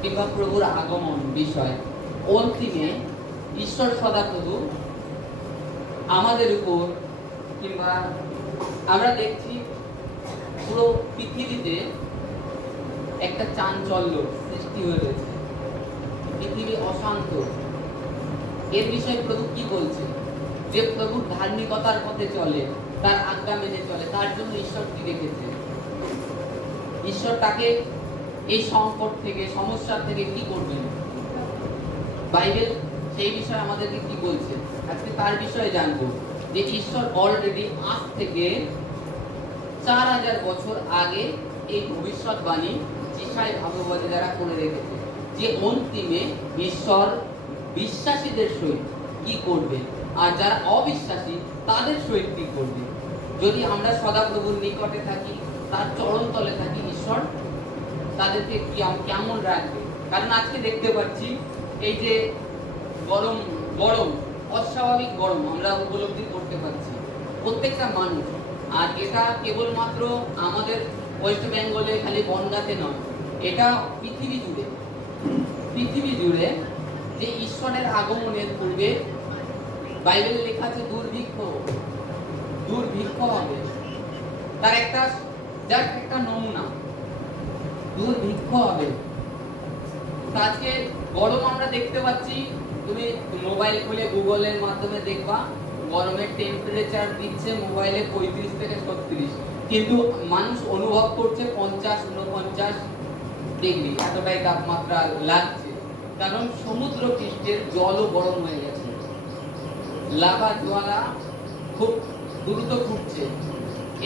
কিংবা প্রভুর আগমন বিষয়, অন্তিমে ঈশ্বর সদাপ্রভু আমাদের উপর, কিংবা আমরা দেখছি পুরো পৃথিবীতে একটা চাঞ্চল্য সৃষ্টি হয়ে রয়েছে, পৃথিবী অশান্ত। এর বিষয়ে প্রভু কি বলছে? যে প্রভুর ধার্মিকতার পথে চলে, তার আজ্ঞা মেনে চলে, তার জন্য ঈশ্বর কি রেখেছে? ঈশ্বর তাকে এই সংকট থেকে, সমস্যা থেকে কি করবেন? বাইবেল সেই বিষয়ে আমাদেরকে কি বলছে আজকে তার বিষয়ে জানবো। যে ঈশ্বর অলরেডি আজ থেকে 4000 বছর আগে এই ভবিষ্যৎবাণী যিশায় ভাগবতী দ্বারা করে রেখেছে, যে অন্তিমে ঈশ্বর বিশ্বাসীদের সহিত কি করবে আর যারা অবিশ্বাসী তাদের সহিত কি করবে। যদি আমরা সদাপ্রভুর নিকটে থাকি, তার চরণ তলে থাকি, ঈশ্বর তাদেরকে কেমন রাখবে। কারণ আজকে দেখতে পাচ্ছি এই যে গরম গরম অস্বাভাবিক গরম আমরা উপলব্ধি করতে পারছি প্রত্যেকটা মানুষ। আর এটা কেবলমাত্র আমাদের ওয়েস্ট বেঙ্গলে খালি বনগাঁতে নয়, এটা পৃথিবী জুড়ে যে ঈশ্বরের আগমনের পূর্বে বাইবেলে লেখা আছে দুর্ভিক্ষ হবে। তার একটা নমুনা, দুর্ভিক্ষ হবে। আজকে গরম আমরা দেখতে পাচ্ছি, তুমি মোবাইল খুলে গুগলের মাধ্যমে দেখবা গরমের টেম্পারেচার দিচ্ছে মোবাইলে 35 থেকে 36, কিন্তু মানুষ অনুভব করছে 50-49 ডিগ্রি, এতটাই তাপমাত্রা লাগছে। কারণ সমুদ্র পৃষ্ঠের জলও গরম হয়ে গেছে, লাভা জ্বালা খুব দ্রুত ফুটছে।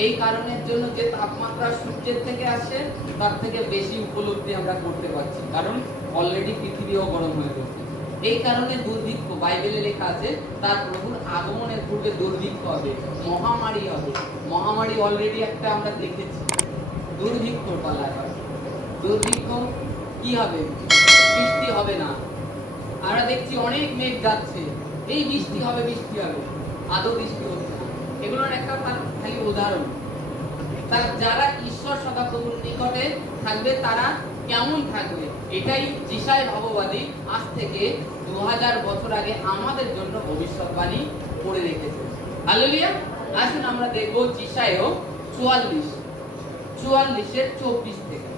এই কারণের জন্য যে তাপমাত্রা সূর্যের থেকে আসে তার থেকে বেশি উপলব্ধি আমরা করতে পারছি, কারণ অলরেডি পৃথিবীও গরম হয়ে গেছে। এই কারণে দুর্ভিক্ষ, বাইবেলে লেখা আছে তার প্রভুর আগমনের পূর্বে দুর্ভিক্ষ হবে, মহামারী হবে। মহামারী অলরেডি একটা আমরা দেখেছি, দুর্ভিক্ষ পালা। দুর্ভিক্ষ কি হবে? বৃষ্টি হবে না। আমরা দেখছি অনেক মেঘ যাচ্ছে, এই বৃষ্টি হবে আদৌ বৃষ্টি হচ্ছে না। এগুলোর একটা খালি উদাহরণ। যারা ঈশ্বর সদাপ্রভুর নিকটে থাকবে তারা কেমন থাকবে, এটাই যিশায় ভাববাদী আজ থেকে 2000 বছর আগে আমাদের জন্য ভবিষ্যৎবাণী করে রেখেছে। হালেলুয়া। আসুন আমরা দেখব যিশায় 44-এর 24 থেকে,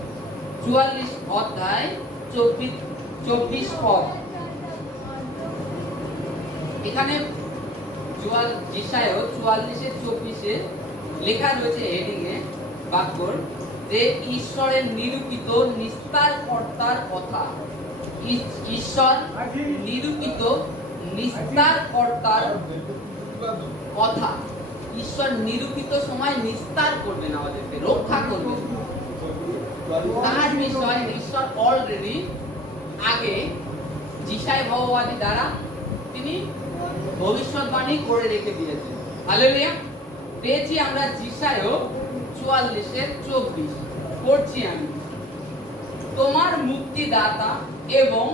44 অধ্যায় 24 পদ। এখানে যিশায় 44-এর 24-এ লেখা রয়েছে হেডিংয়ে বাক্যর যে ঈশ্বরের নিরূপিত নিস্তার কর্তার কথা। ঈশ্বর নিরূপিত নিস্তার কর্তার কথা। ঈশ্বর নিরূপিত সময় নিস্তার করবেন, আমাদেরকে রক্ষা করবেন। তার বিষয় ঈশ্বর অলরেডি আগে যিশায় ভাববাদী দ্বারা তিনি ভবিষ্যৎবাণী করে রেখে দিয়েছেন। হালেলুয়া। পেয়েছি আমরা যিশায় 44-এর 24 পড়ছি আমি। তোমার মুক্তিদাতা এবং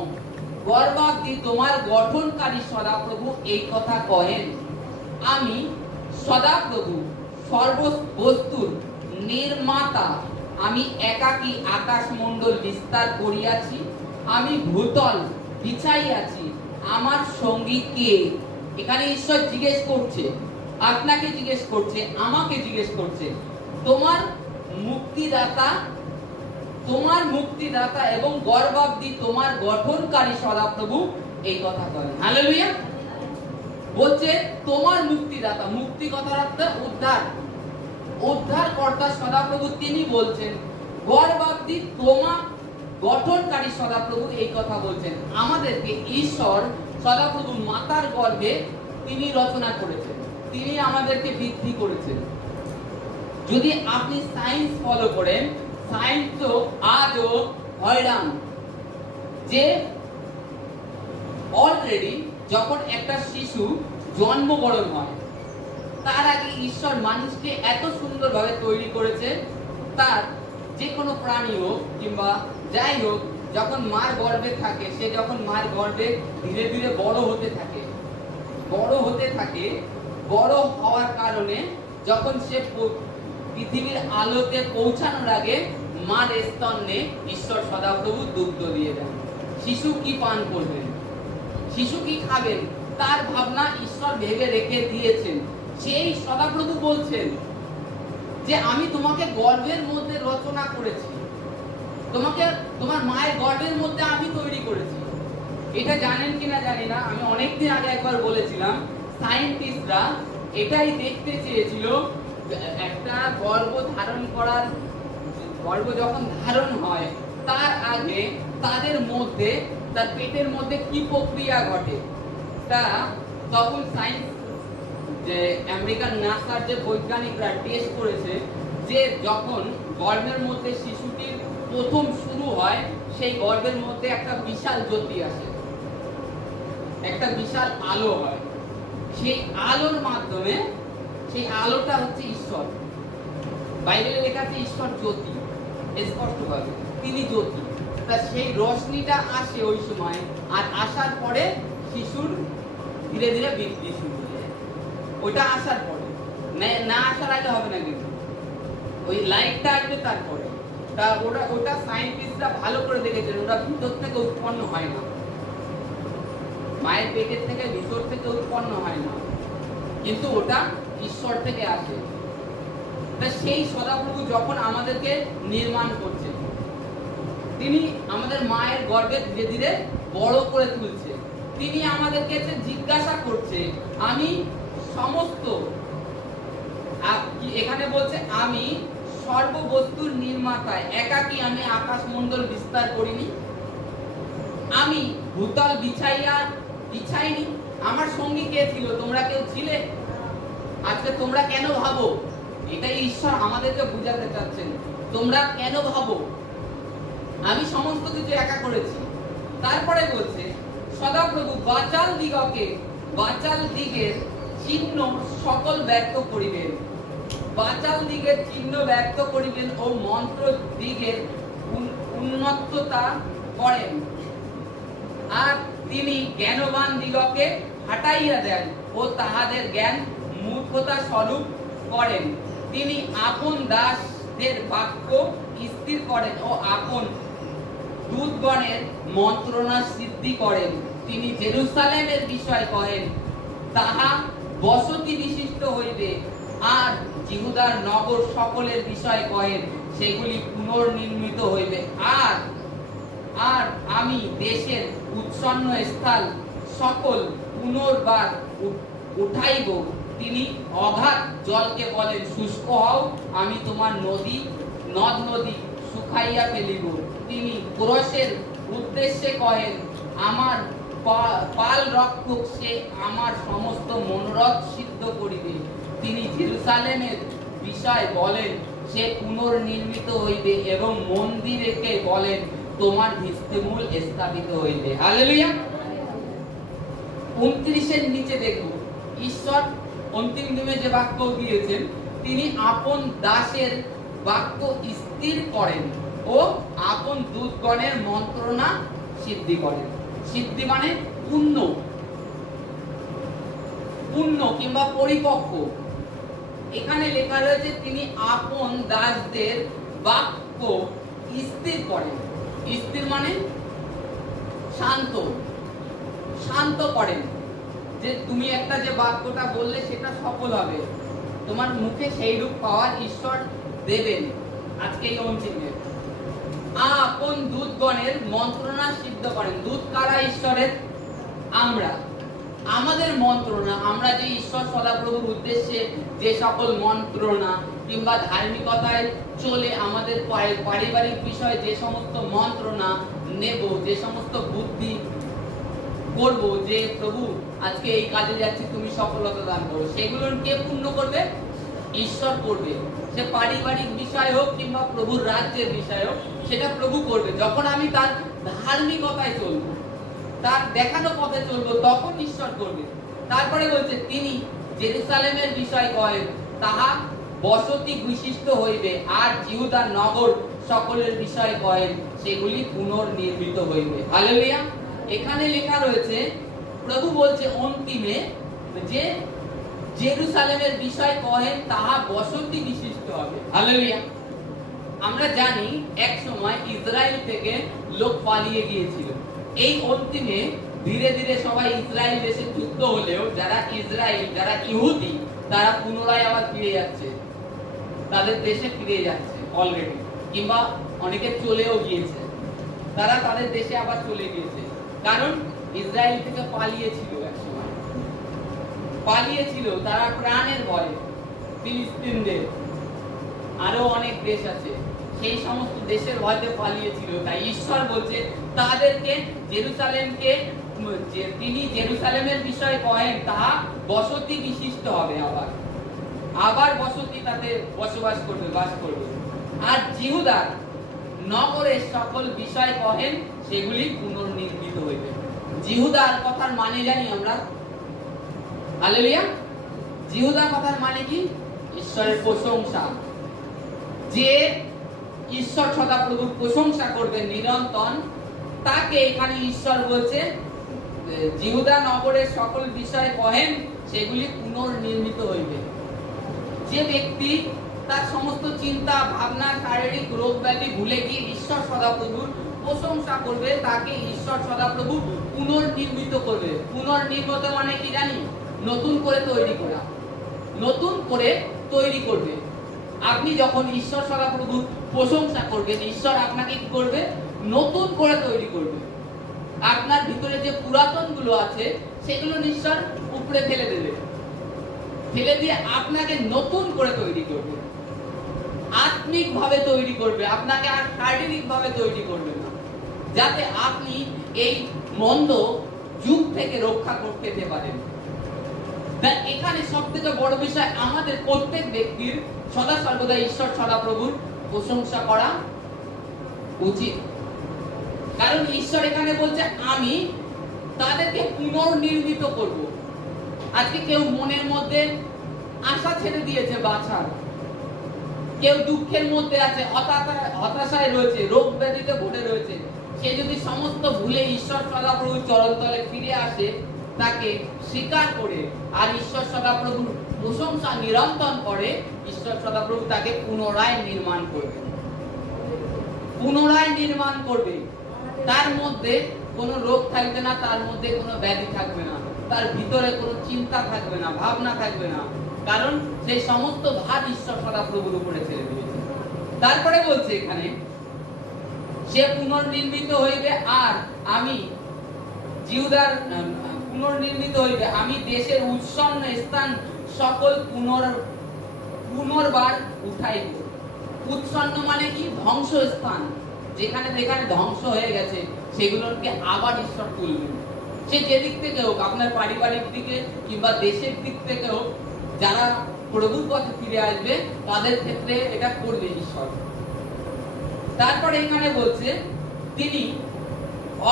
গর্ভাবতী তোমার গঠনকারী সদাপ্রভু এই কথা কহেন, আমি সদাপ্রভু সর্ববস্তুর নির্মাতা, আমি একাকী আকাশমণ্ডল বিস্তার করিয়াছি, আমি ভূতল বিছাইয়াছি, আমার সঙ্গী কে? এখানে ঈশ্বর জিজ্ঞেস করছে, আপনাকে জিজ্ঞেস করছে, আমাকে জিজ্ঞেস করছে, তোমার মুক্তিদাতা এবং গর্ভাবতী তোমার গঠনকারী সদাপ্রভু এই কথা বলেন। হালেলুয়া। বলছে তোমার মুক্তিদাতা, মুক্তি কথার অর্থ উদ্ধার কর্তা সদাপ্রভু তিনি বলছেন। গর্ভাবতী তোমার গঠনকারী সদাপ্রভু এই কথা বলছেন। আমাদেরকে ঈশ্বর সদাপ্রভু মাতার গর্ভে তিনি রচনা করেছেন, তিনি আমাদেরকে বৃদ্ধি করেছেন। যদি আপনি সায়েন্স ফলো করেন, সায়েন্স তো আজও হয়রান যে অলরেডি যখন একটা শিশু জন্মগ্রহণ হয় তার আগে ঈশ্বর মানুষকে এত সুন্দরভাবে তৈরি করেছে, তার যে কোনো প্রাণী হোক কিংবা যাই হোক যখন মার গর্ভে থাকে, সে যখন মার গর্ভে ধীরে ধীরে বড় হতে থাকে, বড় হওয়ার কারণে যখন সে পৃথিবীর আলোতে পৌঁছানোর আগে মার স্তন্যে ঈশ্বর সদাপ্রভু দুগ্ধ দিয়ে দেন। শিশু কি পান করবেন, শিশু কি খাবেন, তার ভাবনা ঈশ্বর ভেবে রেখে দিয়েছেন। সেই সদাপ্রভু বলছেন যে আমি তোমাকে গর্ভের মধ্যে রচনা করেছি, তোমাকে তোমার মায়ের গর্ভের মধ্যে আমি তৈরি করেছি। এটা জানেন কিনা জানি না, আমি অনেকদিন আগে একবার বলেছিলাম, সায়েন্টিস্টরা এটাই দেখতে চেয়েছিল একটা গর্ভ যখন ধারণ হয় তার আগে তাদের মধ্যে, তার পেটের মধ্যে কি প্রক্রিয়া ঘটে। তা তখন সায়েন্স, যে আমেরিকান নাসার যে বৈজ্ঞানিকরা টেস্ট করেছে যে যখন গর্ভের মধ্যে শিশুটির প্রথম শুরু হয়, সেই গর্ভের মধ্যে একটা বিশাল জ্যোতি আসে, একটা বিশাল আলো হয়। সেই আলোর মাধ্যমে, সেই আলোটা হচ্ছে ঈশ্বর। বাইবেলে লেখা আছে ঈশ্বর জ্যোতি, স্পষ্টভাবে তিনি জ্যোতি। তা সেই রশ্মিটা আসে ওই সময়, আর আসার পরে শিশুর ধীরে ধীরে বৃদ্ধি শুরু হয়ে যায়। ওইটা আসার পরে, না আসার আগে হবে না, কিন্তু ওই লাইটটা আসবে তারপরে। তা ওটা সায়েন্টিস্টরা ভালো করে দেখেছেন, ওটা ভিতর থেকে উৎপন্ন হয় না, মায়ের পেটের থেকে ভিতর থেকে উৎপন্ন হয় না, কিন্তু ওটা ঈশ্বর থেকে আসে। তা সেই সদাপ্রভু যখন আমাদেরকে নির্মাণ করছেন, তিনি আমাদের মায়ের গর্ভে ধীরে ধীরে বড় করে তুলছে। তিনি আমাদেরকে জিজ্ঞাসা করছে, আমি সমস্ত, এখানে বলছে আমি সর্ববস্তুর নির্মাতা, একাকী আমি আকাশমণ্ডল বিস্তার করিনি, আমি ভূতল বিছাইনি, আমার সঙ্গী কে ছিল, তোমরা কেউ ছিলে? আজকে তোমরা কেন ভাবো, এটাই ঈশ্বর আমাদেরকে বুঝাতে চাচ্ছেন, তোমরা কেন ভাবো আমি সমস্ত কিছু একা করেছি। তারপরে বলছে সদাপ্রভু বাচাল দিগের চিহ্ন সকল ব্যক্ত করিবেন, বাচাল দিগের চিহ্ন ব্যক্ত করিবেন ও মন্ত্র দিগের উন্নততা করেন। আর তিনি জ্ঞানবান দিগকে হাঁটাইয়া দেন ও তাহাদের জ্ঞান মূর্খতা স্বরূপ করেন। তিনি আপন দাসদের বাক্য স্থির করেন ও আপন দূতগণের মন্ত্রণা সিদ্ধি করেন। তিনি জেরুসালেমের বিষয় কহেন, তাহা বসতি বিশিষ্ট হইবে, আর জিহুদার নগর সকলের বিষয় কহেন, সেগুলি পুনর্নির্মিত হইবে। আর আমি দেশের উৎসন্ন স্থান সকল পুনর্বার উঠাইব। তিনি অগাধ জলকে বলেন শুষ্ক হও, আমি তোমার নদ নদী শুকাইয়া ফেলিব। তিনি পুরুষের উদ্দেশ্যে কহেন, আমার পাল রক্ষক, সে আমার সমস্ত মনোরথ সিদ্ধ করিবে। তিনি জেরুসালেমের বিষয় বলেন, সে পুনর্নির্মিত হইবে, এবং মন্দিরকে বলেন তোমার ভিত্তিমূল স্থাপিত হইবে। হালেলুয়া। 29-এর নিচে দেখো, ঈশ্বর অন্তিম দিনে যে বাক্য দিয়েছেন, তিনি আপন দাসের বাক্য স্থির করেন ও আপন দূতগণের মন্ত্রণা সিদ্ধি করেন। সিদ্ধি মানে পূর্ণ কিংবা পরিপক্ক। এখানে লেখা রয়েছে তিনি আপন দাসদের বাক্য স্থির করেন। স্থির মানে শান্ত করেন, যে তুমি একটা যে বাক্যটা বললে সেটা সফল হবে, তোমার মুখে সেই রূপ পাওয়ার ঈশ্বর দেবেন আজকে এই অন্তিমে। আপন দূতগণের মন্ত্রণা সিদ্ধ করেন। দূত কারা? ঈশ্বরের। আমরা, আমাদের মন্ত্রণা, আমরা যে ঈশ্বর সদাপ্রভুর উদ্দেশ্যে যে সকল মন্ত্রণা কিংবা ধার্মিকতায় চলে আমাদের পারিবারিক বিষয়ে যে সমস্ত মন্ত্রণা নেব, যে সমস্ত বুদ্ধি করব, যে প্রভু আজকে এই কাজে যাচ্ছি তুমি সফলতা দান করো, সেগুলো কে পূর্ণ করবে? ঈশ্বর করবে। সে পারিবারিক বিষয় হোক কিংবা প্রভুর রাজ্যের বিষয় হোক, সেটা প্রভু করবে। যখন আমি তার ধার্মিকতায় চলবো, তার দেখানো পথে চলবো, তখন ঈশ্বর করবে। তারপরে বলছে তিনি জেরুসালেমের বিষয় কহেন, তাহা বসতি বিশিষ্ট হইবে, আর জিহুদার নগর সকলের বিষয় কহেন, সেগুলি পুনর্নির্মিত হইবে। হালেলুয়া। এখানে লেখা রয়েছে, প্রভু বলছে অন্তিমে যে জেরুসালেমের বিষয় কহেন, তাহা বসতি বিশিষ্ট হবে। হালেলুয়া। আমরা জানি এক সময় ইসরায়েল থেকে লোক পালিয়ে গিয়েছিল। এই অন্তিমে ধীরে ধীরে সবাই ইসরায়েল দেশে যুক্ত হলেও যারা ইসরায়েল, যারা ইহুদি, তারা পুনরায় আবার ফিরে যাচ্ছে, তাদের দেশে ফিরে যাচ্ছে অলরেডি, কিংবা অনেকে চলেও গিয়েছে, তারা তাদের দেশে আবার চলে গিয়েছে। কারণ ইসরায়েল থেকে পালিয়েছিল, এক সময় পালিয়েছিল তারা প্রাণের ভয়ে। ফিলিস্তিনদের আরো অনেক দেশ আছে, সেই সমস্ত দেশের ভয়তে পালিয়েছিল। তাই ঈশ্বর বলছে তাদেরকে জেরুসালেমকে, যে তিনি জেরুসালেমের বিষয়ে কহেন তাহা বসতি বিশিষ্ট হবে, আবার বসতি তাতে বসবাস করবে, বাস করবে। আর জিহুদার নগরের সকল বিষয় কহেন সেগুলি পুনর্নির্মিত হইবে। জিহুদার কথার মানে জানি আমরা, হালেলুয়া। জিহুদা কথার মানে কি? ঈশ্বরের প্রশংসা। যে ঈশ্বর সদাপ্রভুর প্রশংসা করবে নিরন্তর, তাকে এখানে ঈশ্বর বলছে জিহুদা নগরের সকল বিষয় কহেন সেগুলি পুনর্নির্মিত হইবে। যে ব্যক্তি তার সমস্ত চিন্তা ভাবনা, শারীরিক রোগ ব্যাধি ভুলে গিয়ে ঈশ্বর সদাপ্রভুর প্রশংসা করবে, তাকে ঈশ্বর সদাপ্রভু পুনর্নির্মিত করবে। পুনর্নির্মিত মানে কি জানি? নতুন করে তৈরি করা, নতুন করে তৈরি করবে। আপনি যখন ঈশ্বর সদাপ্রভুর প্রশংসা করবেন, ঈশ্বর আপনাকে কি করবে? নতুন করে তৈরি করবে। আপনার ভিতরে যে পুরাতন গুলো আছে সেগুলো ঈশ্বর উপরে ফেলে দেবে, ফেলে দিয়ে আপনাকে নতুন করে তৈরি করবে, আত্মিক ভাবে তৈরি করবে, আপনাকে আর শারীরিক ভাবে তৈরি করবে না, যাতে আপনি এই মন্দ যুগ থেকে রক্ষা করতে পারেন। এখানে সবথেকে বড় বিষয়, আমাদের প্রত্যেক ব্যক্তির সদা সর্বদা ঈশ্বর সদাপ্রভুর প্রশংসা করা উচিত। কারণ ঈশ্বর এখানে বলছে আমি তাদেরকে পুনর্নির্মিত করব। আজকে কেউ মনের মধ্যে আশা ছেড়ে দিয়েছে বাঁচার, কেউ দুঃখের মধ্যে আছে, হতাশায় রয়েছে, রোগ ব্যাধিতে ভরে রয়েছে। সে যদি সমস্ত ভুলে ঈশ্বর সদাপ্রভুর চরণতলে ফিরে আসে, তাকে স্বীকার করে আর ঈশ্বর সদাপ্রভুর প্রশংসা নিরন্তর করে, ঈশ্বর সদাপ্রভু তাকে পুনরায় নির্মাণ করবে, পুনরায় নির্মাণ করবে। তার মধ্যে কোনো রোগ থাকবে না, তার মধ্যে কোনো ব্যাধি থাকবে না, তার ভিতরে কোনো চিন্তা থাকবে না, ভাবনা থাকবে না, কারণ সেই সমস্ত ভার ঈশ্বর সদাপ্রভুর উপরে ছেড়ে দিয়েছে। তারপরে বলছে এখানে সে পুনর্নির্মিত হইবে, আর আমি জিহুদার পুনর্নির্মিত হইবে, আমি দেশের উৎসন্ন স্থান সকল পুনর্বার উঠাইব। উৎসন্ন মানে কি? ধ্বংসস্থান, যেখানে যেখানে ধ্বংস হয়ে গেছে সেগুলোকে আবার ঈশ্বর তুলবেন। সে যেদিক থেকে হোক, আপনার পারিবারিক দিকে কিংবা দেশের দিক থেকে হোক, যারা প্রভুর পথে ফিরে আসবে তাদের ক্ষেত্রে এটা করবে ঈশ্বর। তারপরে এখানে বলছে তিনি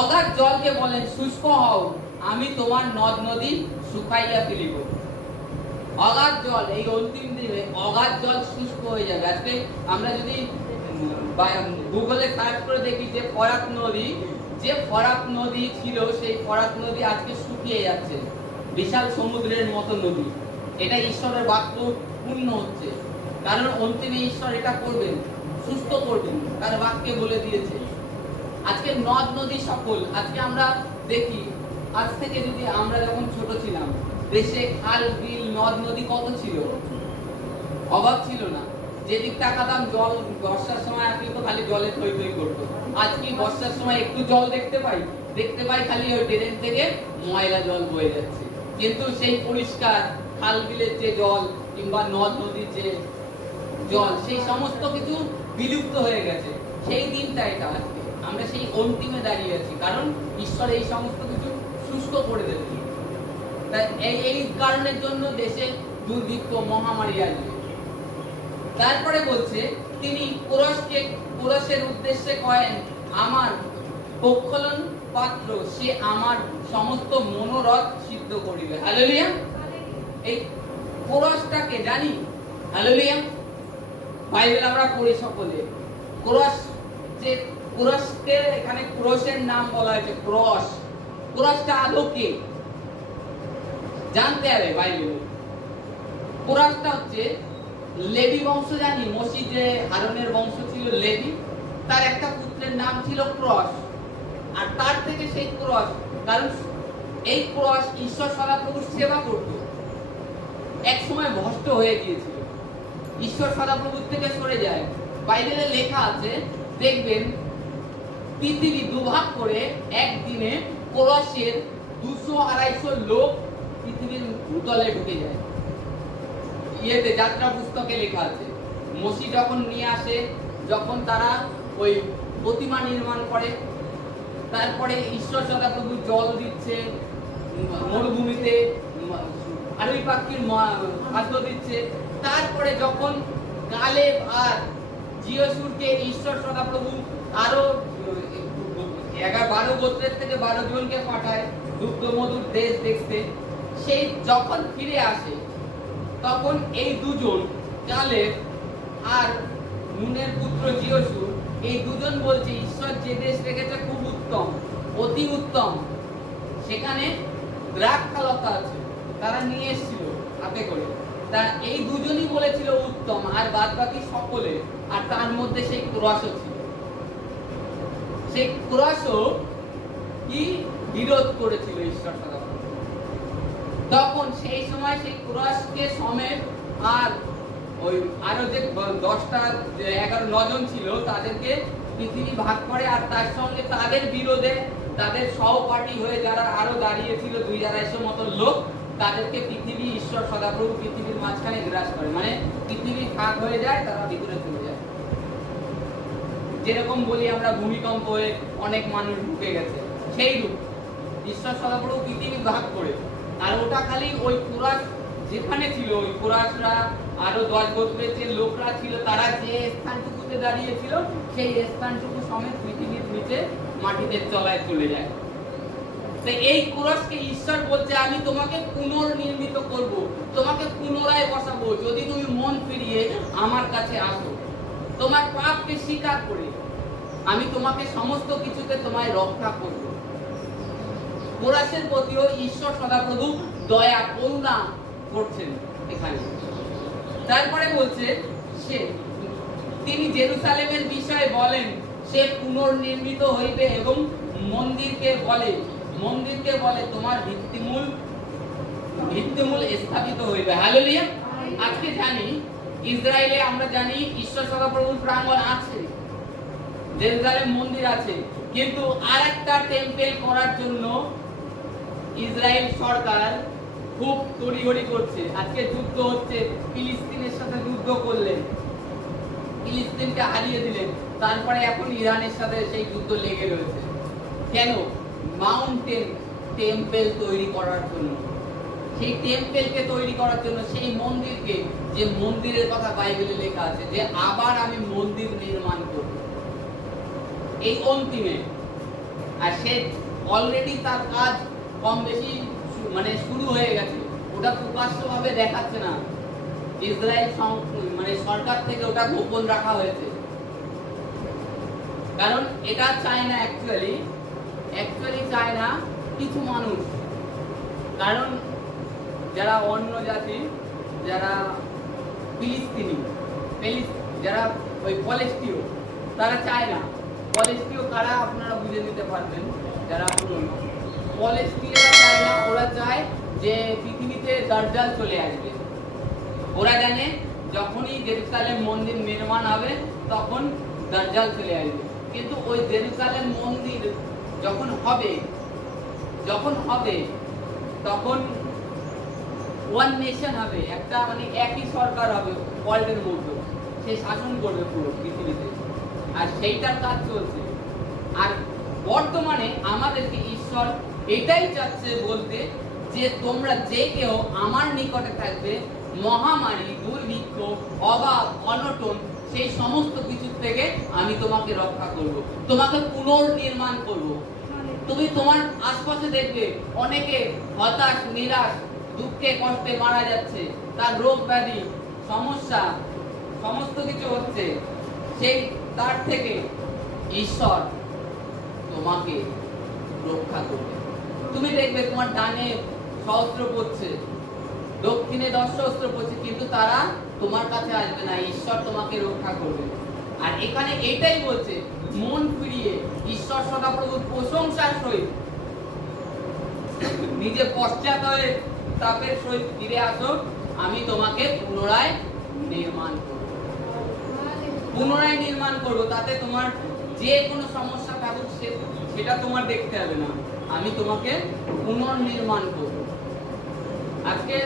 অগাধ জলকে বলেন শুষ্ক হও, আমি তোমার নদ নদী শুকাইয়া ফেলিব। অগাধ জল, এই অন্তিম দিনে অগাধ জল শুষ্ক হয়ে যাবে। আজকে আমরা যদি গুগলে সার্চ করে দেখি যে ফরাত নদী, যে ফরাত নদী ছিল সেই ফরাত নদী আজকে শুকিয়ে যাচ্ছে, বিশাল সমুদ্রের মতো নদী। এটা ঈশ্বরের বাক্য পূর্ণ হচ্ছে, কারণ অন্তিমে ঈশ্বর এটা করবেন, সুস্থ করবেন, তার বাক্যে বলে দিয়েছে। আজকে নদ নদী সকল, আজকে আমরা দেখি, আজ থেকে যদি আমরা যখন ছোট ছিলাম, দেশে খাল বিল নদ নদী কত ছিল, অভাব ছিল না। যেদিক তাকাতাম জল, বর্ষার সময় আসলে তো খালি জলে থই থই করতো। আজকে বর্ষার সময় একটু জল দেখতে পাই খালি ওই ড্রেন থেকে ময়লা জল বয়ে যাচ্ছে। কিন্তু সেই পরিষ্কার খাল বিলের যে জল কিংবা নদ নদীর যে জল, সেই সমস্ত কিছু বিলুপ্ত হয়ে গেছে। সেই দিনটা এটা, আজকে আমরা সেই অন্তিমে দাঁড়িয়ে আছি, কারণ ঈশ্বর এই সমস্ত কিছু শুষ্ক করে দেবে। তাই এই কারণের জন্য দেশে দুর্ভিক্ষ, মহামারী আসবে। তারপরে বলছে তিনি কোরসের উদ্দেশ্যে কয়েন আমার পক্ষলন পাত্র, সে আমার সমস্ত মনোরথ সিদ্ধ করিবে। হালেলুয়া। এই কোরসটাকে জানি, হালেলুয়া, বাইবেল আমরা পড়ি সকলে। কোরস, যে কোরসকে এখানে ক্রসের নাম বলা হয়েছে, ক্রস। কোরসটা আদৌ কে জানতে হবে বাইবেলে। কোরসটা হচ্ছে লেবি বংশ, জানি মসি যে হারনের বংশ ছিল, ছিল লেভি, তার একটা পুত্রের নাম ছিল ক্রস। আর তার থেকে সেই ক্রস, কারণ এই ক্রস ঈশ্বর সদাপ্রভুর সেবা করত, এক সময় ভ্রষ্ট হয়ে গিয়েছিল, ঈশ্বর সদাপ্রভুর থেকে সরে যায়। বাইবেলে লেখা আছে, দেখবেন পৃথিবী দুভাগ করে একদিনে ক্রসের 200-250 লোক পৃথিবীর ভূতলে ঢুকে যায়। ইয়েতে যাত্রা পুস্তকে লেখা আছে, মসি যখন নিয়ে আসে, যখন তারা ওই প্রতিমা নির্মাণ করে, তারপরে ঈশ্বর সদাপ্রভু জল দিচ্ছে মরুভূমিতে, আরবি পাখির খাদ্য দিচ্ছে, তারপরে যখন কালেব আর জিয়সুরকে ঈশ্বর সদাপ্রভু আরো 12 গোত্রের থেকে 12 জনকে পাঠায় দুগ্ধ মধুর দেশ দেখতে, সেই যখন ফিরে আসে তখন এই দুজন কালেব আর নুনের পুত্র জিয়সুর, এই দুজন বলছে ঈশ্বর যে দেশ রেখেছে খুব উত্তম, অতি উত্তম, সেখানে দ্রাক্ষালতা আছে, তারা নিয়ে এসেছিল হাতে করে, তা এই দুজনই বলেছিল উত্তম, আর বাদ বাকি সকলে, আর তার মধ্যে সেই ক্রসও ছিল। সেই ক্রসও কি বিরোধ করেছিল ঈশ্বর সদাপ্রভু। তখন সেই সময় সেই ক্রসকে সমেত আর ওই আরো যে 10-11 জন ছিল তাদেরকে পৃথিবী ভাগ করে, আর তার সঙ্গে তাদের বিরোধে তাদের সহপাঠী হয়ে যারা আরো দাঁড়িয়ে ছিল 200-250 মতো লোক, তাদেরকে পৃথিবী ঈশ্বর সদাপ্রভু পৃথিবীর মাঝখানে গ্রাস করে, মানে পৃথিবী ভাগ হয়ে যায়, তারা ভিতরে চলে যায়। যেরকম বলি আমরা ভূমিকম্প হয়ে অনেক মানুষ ঢুকে গেছে, সেই রূপ ঈশ্বর সদাপ্রভু পৃথিবী ভাগ করে। আর ওটা খালি ওই কুরাস যেখানে ছিল, ওই কুরাসরা আরো 10 গোত্রের যে লোকরা ছিল, তারা যে স্থানটুকুতে দাঁড়িয়ে ছিল সেই স্থানটুকু সমেত পৃথিবীর নিচে মাটিতে তলায় চলে যায়। তো এই কুরাসকে ঈশ্বর বলছে, আমি তোমাকে পুনর্নির্মিত করব, তোমাকে পুনরায় বসাবো, যদি তুমি মন ফিরিয়ে আমার কাছে আসো, তোমার পাপকে স্বীকার করে আমি তোমাকে সমস্ত কিছুতে তোমায় রক্ষা করব। কোরাসের প্রতিও ঈশ্বর সদাপ্রভু দয়া করুণা করছেন এখানে। তারপরে বলছে তিনি জেরুসালেমের বিষয়ে বলেন, সে পুনর্নির্মিত হইবে এবং মন্দিরকে বলে তোমার ভিত্তিমূল স্থাপিত হইবে। হালেলুয়া। আজকে জানি ইসরায়েলে আমরা জানি ঈশ্বর সদাপ্রভুর প্রাঙ্গণ আছে, জেরুজালেম মন্দির আছে, কিন্তু আরেকটা টেম্পল করার জন্য ইসরায়েল সরকার খুব তড়িঘড়ি করছে। আজকে যুদ্ধ হচ্ছে, ফিলিস্তিনের সাথে যুদ্ধ করলেন, ফিলিস্তিনকে হারিয়ে দিলেন, তারপরে এখন ইরানের সাথে সেই যুদ্ধ লেগে রয়েছে। কেন? মাউন্টেন টেম্পল তৈরি করার জন্য, সেই টেম্পলকে তৈরি করার জন্য, সেই মন্দিরকে, যে মন্দিরের কথা বাইবেলে লেখা আছে যে আবার আমি মন্দির নির্মাণ করব এই অন্তিমে। আর সে অলরেডি তার কাজ কম বেশি মানে শুরু হয়ে গেছে, ওটা প্রকাশ্যভাবে দেখাচ্ছে না, ইসরায়েল মানে সরকার থেকে ওটা গোপন রাখা হয়েছে, কারণ এটা চায় না অ্যাকচুয়ালি চায় না কিছু মানুষ, কারণ যারা অন্য জাতি, যারা ফিলিস্তিনি, যারা ওই পলেস্তীয়, তারা চায় না। পলেস্তীয় কারা আপনারা বুঝে নিতে পারবেন, যারা পুরনো পলেস্তীয়রা চায় না, ওরা চায় যে পৃথিবীতে দাজ্জাল চলে আসবে। ওরা জানে যখনই জেরুসালেম মন্দির নির্মাণ হবে তখন দাজ্জাল চলে আসবে, কিন্তু ওই জেরুসালেম মন্দির যখন হবে তখন ওয়ান নেশন হবে, একটা মানে একই সরকার হবে ওয়ার্ল্ডের মধ্যে, সে শাসন করবে পুরো পৃথিবীতে, আর সেইটার কাজ চলছে। আর বর্তমানে আমাদেরকে ঈশ্বর এটাই চাচ্ছে বলতে যে তোমরা যে কেউ আমার নিকটে থাকবে, মহামারী, দুর্ভিক্ষ, অভাব, অনটন, সেই সমস্ত কিছু থেকে আমি তোমাকে রক্ষা করব, তোমাকে পুনর্নির্মাণ করব। তুমি তোমার আশপাশে দেখবে অনেকে হতাশ, নিরাশ, দুঃখে কষ্টে মারা যাচ্ছে, তার রোগ ব্যাধি, সমস্যা, সমস্ত কিছু হচ্ছে, সেই তার থেকে ঈশ্বর তোমাকে রক্ষা করবে। তুমি দেখবে তোমার ডানে সহস্র পড়ছে, দক্ষিণে 10 সহস্র পড়ছে, কিন্তু তারা তোমার কাছে আসবে না, ঈশ্বর তোমাকে রক্ষা করবে। আর এখানে এটাই বলছে, মন ফিরিয়ে ঈশ্বর সদাপ্রভুর প্রশংসার সহিত নিজে পশ্চাৎ হয়ে তাপের সহিত ফিরে আসো, আমি তোমাকে পুনরায় নির্মাণ করব। পুনরায় নির্মাণ করব, তাতে তোমার যে কোনো সমস্যা থাকুক সেটা তোমার দেখতে হবে না, আমি তোমাকে পুনর্নির্মাণ করব। আজকে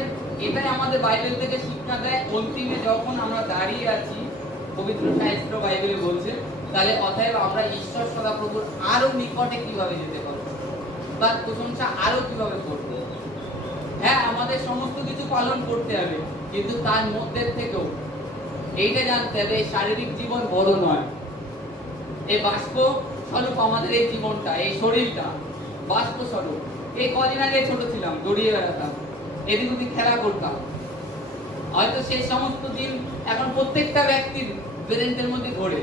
এটাই আমাদের বাইবেল থেকে শিক্ষা দেয়। অন্তিমে যখন আমরা দাঁড়িয়ে আছি, পবিত্র শাস্ত্র বাইবেলে বলছে, তাহলে অতএব আমরা ঈশ্বর সদাপ্রভুর আরো নিকটে কিভাবে যেতে পারবো, তার প্রশংসা আরো কিভাবে করব। হ্যাঁ, আমাদের সমস্ত কিছু পালন করতে হবে, কিন্তু তার মধ্যে থেকেও এইটা জানতে হবে, এই শারীরিক জীবন বড় নয়। এই বাষ্প স্বরূপ আমাদের এই জীবনটা, এই শরীরটা বাষ্প স্বরূপ। এই কদিন আগে ছোট ছিলাম, দৌড়িয়ে বেড়াতাম, এদিক ওদিক খেলা করতাম। হয়তো সেই সমস্ত দিন এখন প্রত্যেকটা ব্যক্তির ব্রেনের মধ্যে ঘোরে।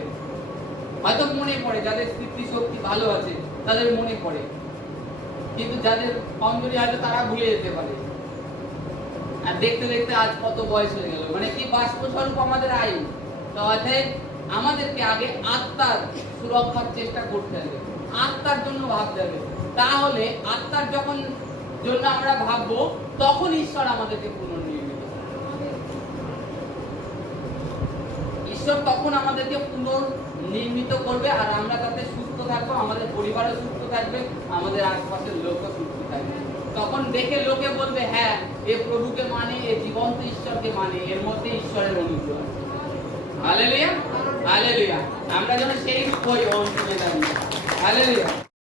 হয়তো মনে পড়ে, যাদের স্মৃতিশক্তি ভালো আছে তাদের মনে পড়ে, কিন্তু যাদের কমজোরি হয়তো তারা ভুলে যেতে পারে। আর দেখতে দেখতে আজ কত বয়স হয়ে গেল, মানে কি বাষ্প স্বরূপ আমাদের আয়ু। তো অতএব আমাদেরকে আগে আত্মার সুরক্ষার চেষ্টা করতে হবে, আত্মার জন্য ভাবতে হবে। তাহলে আত্মার যখন জন্য আমরা ভাববো, তখন ঈশ্বর আমাদেরকে পুনর্নির্মিত করবে। ঈশ্বর তখন আমাদেরকে পুনর্নির্মিত করবে, আর আমরা তাতে সুস্থ থাকবো, আমাদের পরিবারও সুস্থ থাকবে, আমাদের আশপাশের লোকও সুস্থ থাকবে। তখন দেখে লোকে বলবে, হ্যাঁ, এ প্রভুকে মানে, এ জীবন্ত ঈশ্বরকে মানে, এর মধ্যে ঈশ্বরের অনুগ্রহ আছে। Hallelujah, hallelujah. আমরা যেন সেই হই অন্তরে দাঁড়িয়ে। হালেলুয়া।